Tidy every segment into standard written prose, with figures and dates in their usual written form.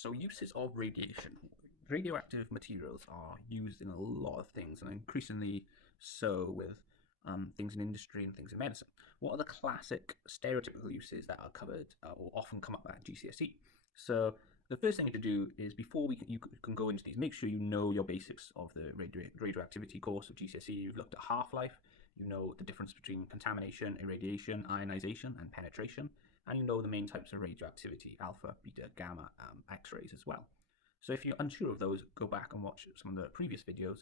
So uses of radiation. Radioactive materials are used in a lot of things, and increasingly so with things in industry and things in medicine. What are the classic stereotypical uses that are covered or often come up at GCSE? So the first thing to do is before you can go into these, make sure you know your basics of the radioactivity course of GCSE. You've looked at half-life, you know the difference between contamination, irradiation, ionization, and penetration, and you know the main types of radioactivity: alpha, beta, gamma, X-rays as well. So if you're unsure of those, go back and watch some of the previous videos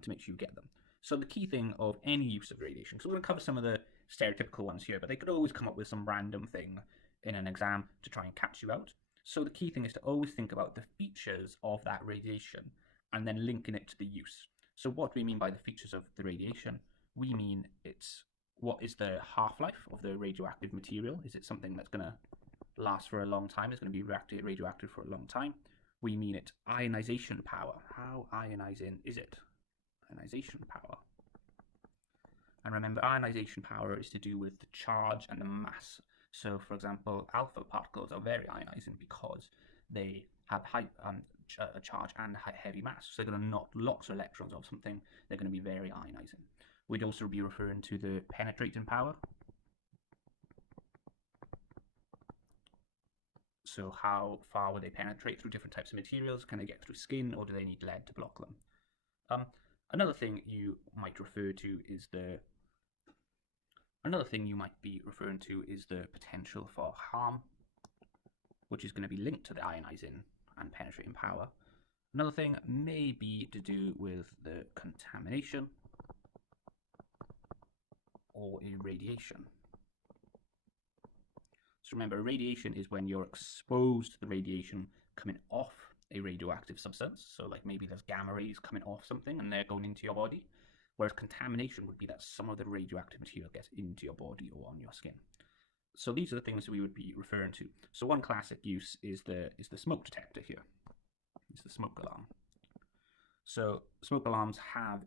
to make sure you get them. So the key thing of any use of radiation, because we're going to cover some of the stereotypical ones here, but they could always come up with some random thing in an exam to try and catch you out. So the key thing is to always think about the features of that radiation and then linking it to the use. So what do we mean by the features of the radiation? We mean what is the half-life of the radioactive material? Is it something that's going to last for a long time? It's going to be radioactive for a long time. We mean its ionization power. How ionizing is it? Ionization power. And remember, ionization power is to do with the charge and the mass. So, for example, alpha particles are very ionizing because they have high charge and heavy mass. So they're going to knock lots of electrons off something. They're going to be very ionizing. We'd also be referring to the penetrating power. So how far will they penetrate through different types of materials? Can they get through skin, or do they need lead to block them? Another thing you might be referring to is the potential for harm, which is going to be linked to the ionizing and penetrating power. Another thing may be to do with the contamination or irradiation. So remember, irradiation is when you're exposed to the radiation coming off a radioactive substance. So like maybe there's gamma rays coming off something and they're going into your body. Whereas contamination would be that some of the radioactive material gets into your body or on your skin. So these are the things that we would be referring to. So one classic use is the smoke detector here. It's the smoke alarm. So smoke alarms have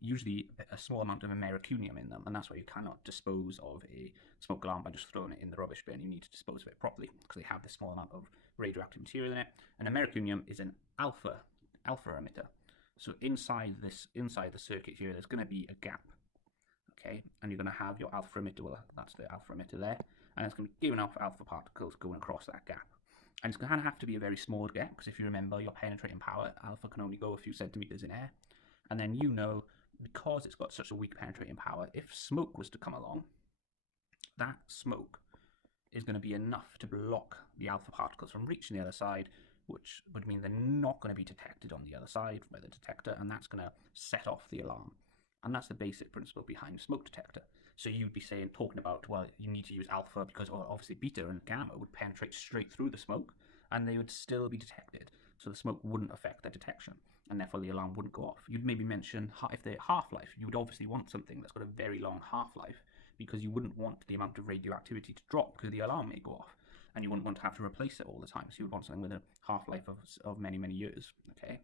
usually a small amount of americunium in them, and that's why you cannot dispose of a smoke alarm by just throwing it in the rubbish bin. You need to dispose of it properly because they have this small amount of radioactive material in it. And americunium is an alpha emitter. So inside the circuit here, there's going to be a gap, okay? And you're going to have your alpha emitter. Well, that's the alpha emitter there, and it's going to be giving off alpha particles going across that gap. And it's going to have to be a very small gap because if you remember, your penetrating power, alpha can only go a few centimeters in air, and then because it's got such a weak penetrating power, if smoke was to come along, that smoke is going to be enough to block the alpha particles from reaching the other side, which would mean they're not going to be detected on the other side by the detector, and that's going to set off the alarm. And that's the basic principle behind smoke detector. So you'd be talking about, well, you need to use alpha because obviously beta and gamma would penetrate straight through the smoke and they would still be detected. So the smoke wouldn't affect their detection, and therefore the alarm wouldn't go off. You'd maybe mention if they're half-life, you would obviously want something that's got a very long half-life because you wouldn't want the amount of radioactivity to drop because the alarm may go off, and you wouldn't want to have to replace it all the time. So you would want something with a half-life of many, many years, okay?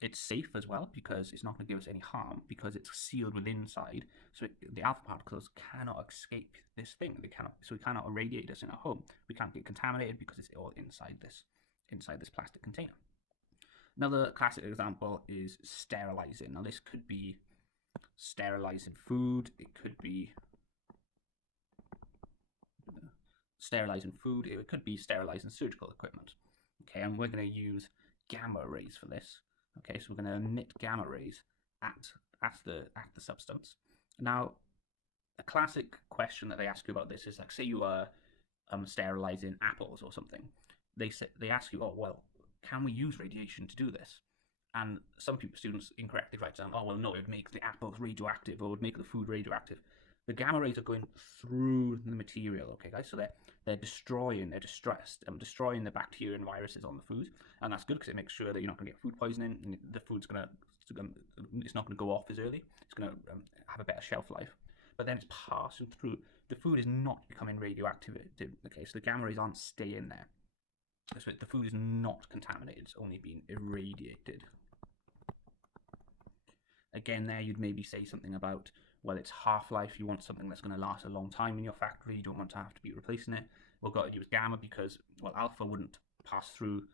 It's safe as well because it's not going to give us any harm because it's sealed within inside. So the alpha particles cannot escape this thing. So we cannot irradiate us in our home. We can't get contaminated because it's all inside this plastic container. Another classic example is sterilizing. Now this could be sterilizing food. It could be sterilizing food. It could be sterilizing surgical equipment. Okay, and we're going to use gamma rays for this. Okay, so we're going to emit gamma rays at the substance. Now, a classic question that they ask you about this is like, say you are sterilizing apples or something. They ask you, oh well, can we use radiation to do this? And some students incorrectly write down, oh well, no, it would make the apples radioactive or it would make the food radioactive. The gamma rays are going through the material, okay, guys? So they're destroying the bacteria and viruses on the food, and that's good because it makes sure that you're not going to get food poisoning, and the food's it's not going to go off as early. It's going to have a better shelf life. But then it's passing through. The food is not becoming radioactive, okay? So the gamma rays aren't staying there. So the food is not contaminated. It's only being irradiated. Again, there you'd maybe say something about, well, it's half-life. You want something that's going to last a long time in your factory. You don't want to have to be replacing it. We've got to use gamma because, well, alpha wouldn't pass through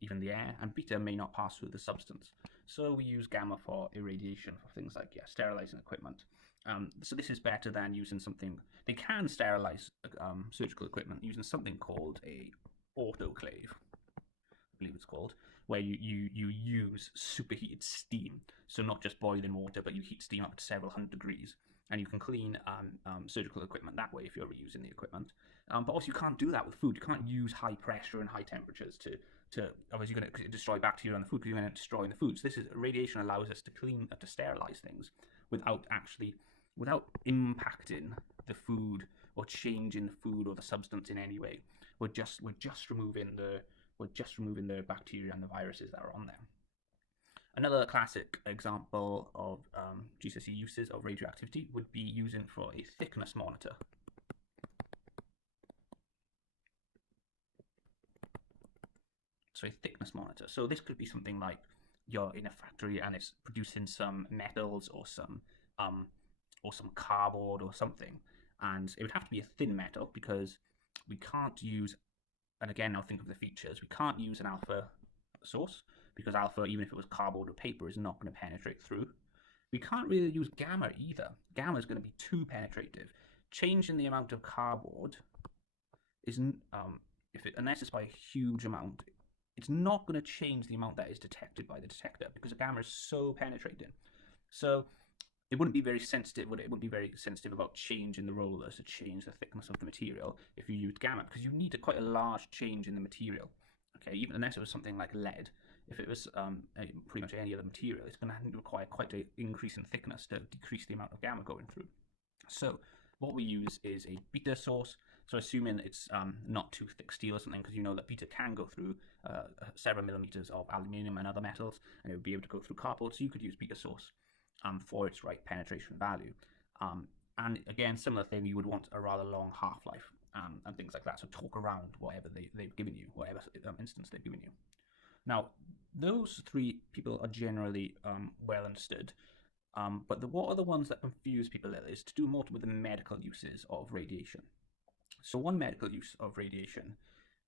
even the air, and beta may not pass through the substance. So we use gamma for irradiation for things like sterilizing equipment. So this is better than using something. They can sterilize surgical equipment using something called a autoclave, I believe it's called, where you use superheated steam. So not just boiling water, but you heat steam up to several hundred degrees, and you can clean surgical equipment that way if you're reusing the equipment. But also you can't do that with food. You can't use high pressure and high temperatures to obviously you're going to destroy bacteria on the food because you're going to destroy the food. So radiation allows us to clean, to sterilize things without impacting the food or changing the food or the substance in any way. We're just removing the bacteria and the viruses that are on there. Another classic example of GCSE uses of radioactivity would be using for a thickness monitor. So a thickness monitor. So this could be something like you're in a factory and it's producing some metals or some cardboard or something, and it would have to be a thin metal because we can't use. And again, now think of the features. We can't use an alpha source because alpha, even if it was cardboard or paper, is not going to penetrate through. We can't really use gamma either. Gamma is going to be too penetrative. Changing the amount of cardboard isn't, unless it's by a huge amount, it's not going to change the amount that is detected by the detector because the gamma is so penetrating. So it wouldn't be very sensitive, would it? It wouldn't be very sensitive about changing the rollers to change the thickness of the material if you used gamma, because you need quite a large change in the material. Okay, even unless it was something like lead, if it was pretty much any other material, it's going to require quite an increase in thickness to decrease the amount of gamma going through. So what we use is a beta source. So assuming it's not too thick steel or something, because you know that beta can go through several millimeters of aluminium and other metals, and it would be able to go through cardboard. So you could use beta source for its right penetration value. And again, similar thing, you would want a rather long half-life and things like that. So talk around whatever they've given you, whatever instance they've given you. Now, those three people are generally well understood. But what are the ones that confuse people a little is to do more with the medical uses of radiation. So one medical use of radiation,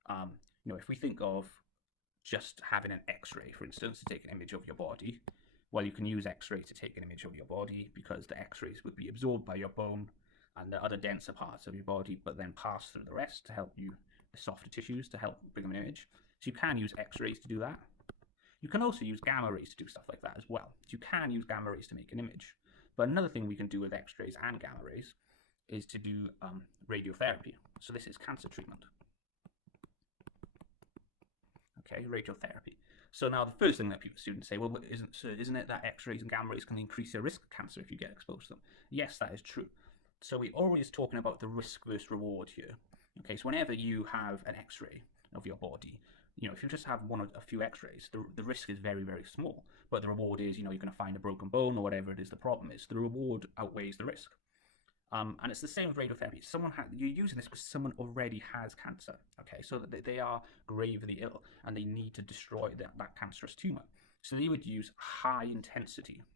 if we think of just having an X-ray, for instance, to take an image of your body, well, you can use X-ray to take an image of your body because the X-rays would be absorbed by your bone and the other denser parts of your body, but then pass through the rest to help you, the softer tissues, to help bring them an image. So you can use X-rays to do that. You can also use gamma rays to do stuff like that as well. So you can use gamma rays to make an image. But another thing we can do with X-rays and gamma rays is to do radiotherapy. So this is cancer treatment. Okay, radiotherapy. So now the first thing that students say, well, isn't it that X-rays and gamma rays can increase your risk of cancer if you get exposed to them? Yes, that is true. So we're always talking about the risk versus reward here. Okay, so whenever you have an X-ray of your body, if you just have a few X-rays, the risk is very, very small. But the reward is, you're going to find a broken bone or whatever it is the problem is. The reward outweighs the risk. And it's the same with radiotherapy. You're using this because someone already has cancer. Okay, so that they are gravely ill and they need to destroy that cancerous tumor. So they would use high intensity.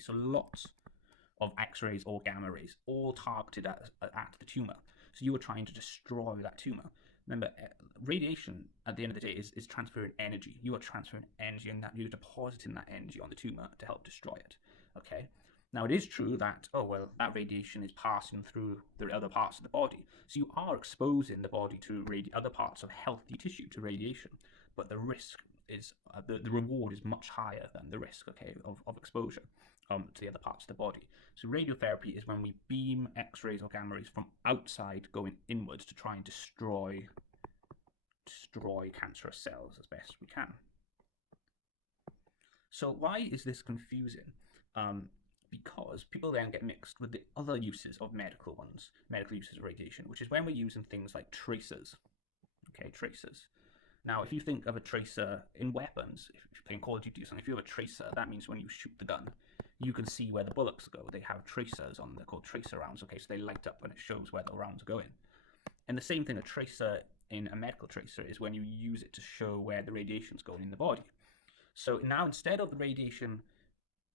So lots of X-rays or gamma rays, all targeted at the tumor. So you were trying to destroy that tumor. Remember, radiation at the end of the day is transferring energy. You are transferring energy, and that you're depositing that energy on the tumor to help destroy it. Okay. Now, it is true that, that radiation is passing through the other parts of the body. So you are exposing the body to other parts of healthy tissue to radiation. But the risk is, the reward is much higher than the risk, okay, of exposure to the other parts of the body. So radiotherapy is when we beam X-rays or gamma rays from outside going inwards to try and destroy cancerous cells as best we can. So why is this confusing? Because people then get mixed with the other uses of medical uses of radiation, which is when we're using things like tracers. Okay, tracers. Now, if you think of a tracer in weapons, if you're playing Call of Duty or something, if you have a tracer, that means when you shoot the gun, you can see where the bullets go. They have tracers on, they're called tracer rounds, okay, so they light up when it shows where the rounds are going. And the same thing, a tracer in a medical tracer is when you use it to show where the radiation's going in the body. So now instead of the radiation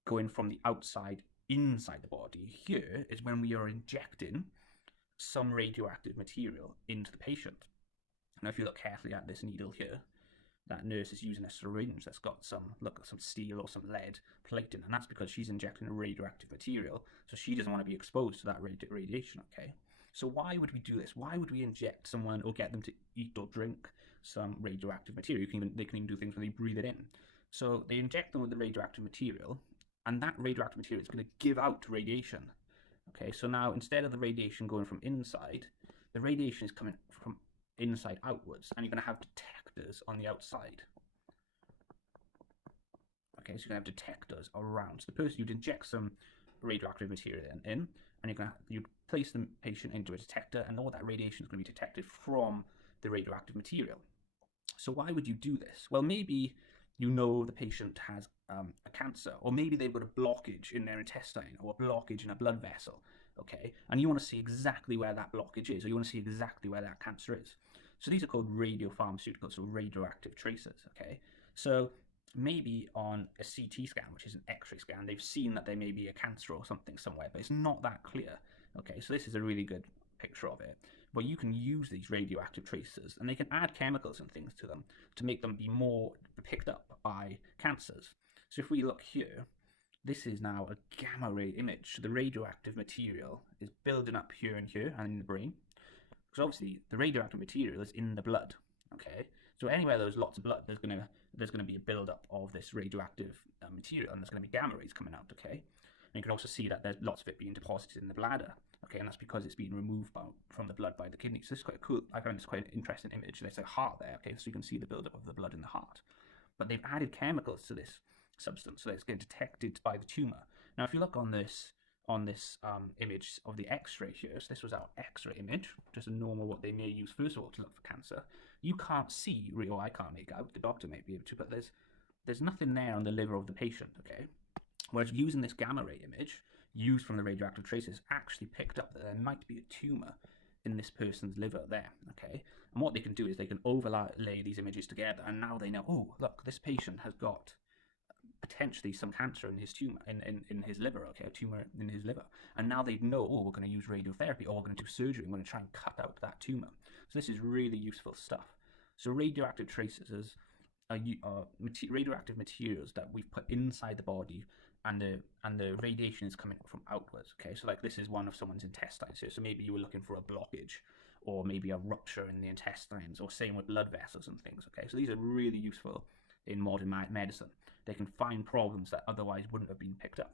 going from the outside inside the body, here is when we are injecting some radioactive material into the patient. Now, if you look carefully at this needle here, that nurse is using a syringe that's got some steel or some lead plating, and that's because she's injecting a radioactive material, so she doesn't want to be exposed to that radiation. Okay, so why would we do this? Why would we inject someone or get them to eat or drink some radioactive material? They can even do things when they breathe it in. So they inject them with the radioactive material, and that radioactive material is going to give out radiation. Okay, so now instead of the radiation going from inside, the radiation is coming from inside outwards, and you're going to have detectors on the outside. Okay, so you're going to have detectors around. So the person, you'd inject some radioactive material in, and you'd place the patient into a detector, and all that radiation is going to be detected from the radioactive material. So why would you do this? Well, maybe you know the patient has a cancer, or maybe they've got a blockage in their intestine, or a blockage in a blood vessel, okay? And you want to see exactly where that blockage is, or you want to see exactly where that cancer is. So these are called radiopharmaceuticals, or radioactive tracers, okay? So maybe on a CT scan, which is an X-ray scan, they've seen that there may be a cancer or something somewhere, but it's not that clear, okay? So this is a really good picture of it. But you can use these radioactive tracers, and they can add chemicals and things to them to make them be more picked up by cancers. So if we look here, this is now a gamma ray image. So the radioactive material is building up here and here and in the brain, because obviously the radioactive material is in the blood. Okay, so anywhere there's lots of blood, there's gonna be a build-up of this radioactive material, and there's gonna be gamma rays coming out. Okay, and you can also see that there's lots of it being deposited in the bladder. Okay, and that's because it's being removed from the blood by the kidneys. So this is quite cool. I find this quite an interesting image. There's a heart there. Okay, so you can see the buildup of the blood in the heart. But they've added chemicals to this substance, so that it's getting detected by the tumor. Now, if you look on this image of the X-ray here, so this was our X-ray image, just a normal what they may use first of all to look for cancer. You can't see, or I can't make out. The doctor may be able to, but there's nothing there on the liver of the patient. Okay, whereas using this gamma ray image used from the radioactive tracers actually picked up that there might be a tumor in this person's liver there, okay? And what they can do is they can overlay these images together, and now they know, oh, look, this patient has got potentially some cancer in his tumor, in his liver, okay, a tumor in his liver. And now they know, oh, we're going to use radiotherapy, or we're going to do surgery, we're going to try and cut out that tumor. So this is really useful stuff. So radioactive tracers are radioactive materials that we've put inside the body, and the radiation is coming from outwards. Okay, so like this is one of someone's intestines here. So maybe you were looking for a blockage, or maybe a rupture in the intestines, or same with blood vessels and things. Okay, so these are really useful in modern medicine. They can find problems that otherwise wouldn't have been picked up.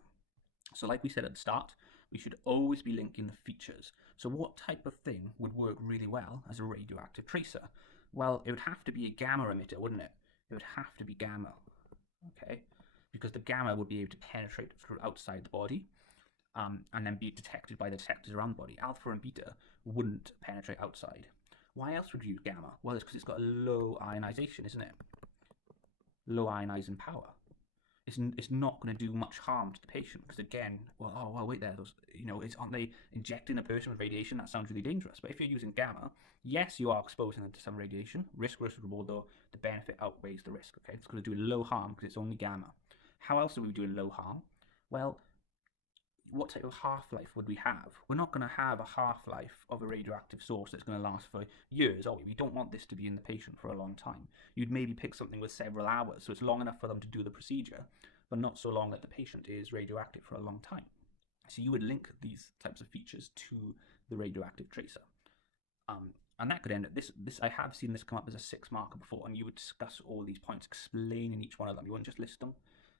So like we said at the start, we should always be linking the features. So what type of thing would work really well as a radioactive tracer? Well, it would have to be a gamma emitter, wouldn't it? It would have to be gamma, okay? Because the gamma would be able to penetrate through outside the body, and then be detected by the detectors around the body. Alpha and beta wouldn't penetrate outside. Why else would you use gamma? Well, it's because it's got a low ionization, isn't it? Low ionizing power. It's not going to do much harm to the patient, because again, wait there, aren't they injecting a person with radiation? That sounds really dangerous. But if you're using gamma, yes, you are exposing them to some radiation. Risk versus reward, though, the benefit outweighs the risk. Okay, it's going to do low harm because it's only gamma. How else are we doing low harm? Well, what type of half-life would we have? We're not going to have a half-life of a radioactive source that's going to last for years, are we? We don't want this to be in the patient for a long time. You'd maybe pick something with several hours, so it's long enough for them to do the procedure, but not so long that the patient is radioactive for a long time. So you would link these types of features to the radioactive tracer. And that could end up, I have seen this come up as a 6 marker before, and you would discuss all these points, explaining each one of them. You wouldn't just list them.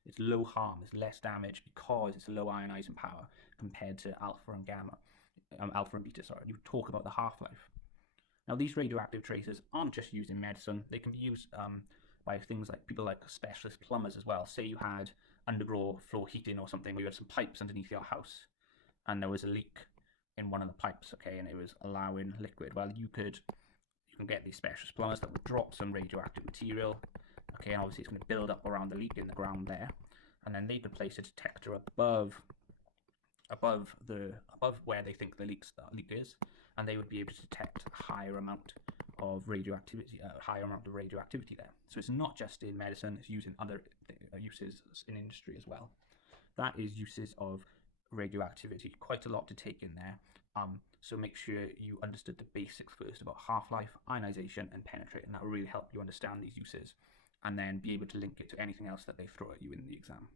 It's low harm, it's less damage because it's a low ionizing power compared to alpha and beta, sorry. You talk about the half-life. Now, these radioactive tracers aren't just used in medicine. They can be used by things like people like specialist plumbers as well. Say you had underground floor heating or something, where you had some pipes underneath your house, and there was a leak in one of the pipes, okay, and it was allowing liquid. Well, you can get these specialist plumbers that would drop some radioactive material. Okay, and obviously it's going to build up around the leak in the ground there, and then they could place a detector above where they think the leak is, and they would be able to detect a higher amount of radioactivity there. So it's not just in medicine; it's used in other uses in industry as well. That is uses of radioactivity. Quite a lot to take in there. So make sure you understood the basics first about half-life, ionization, and penetrate, and that will really help you understand these uses, and then be able to link it to anything else that they throw at you in the exam.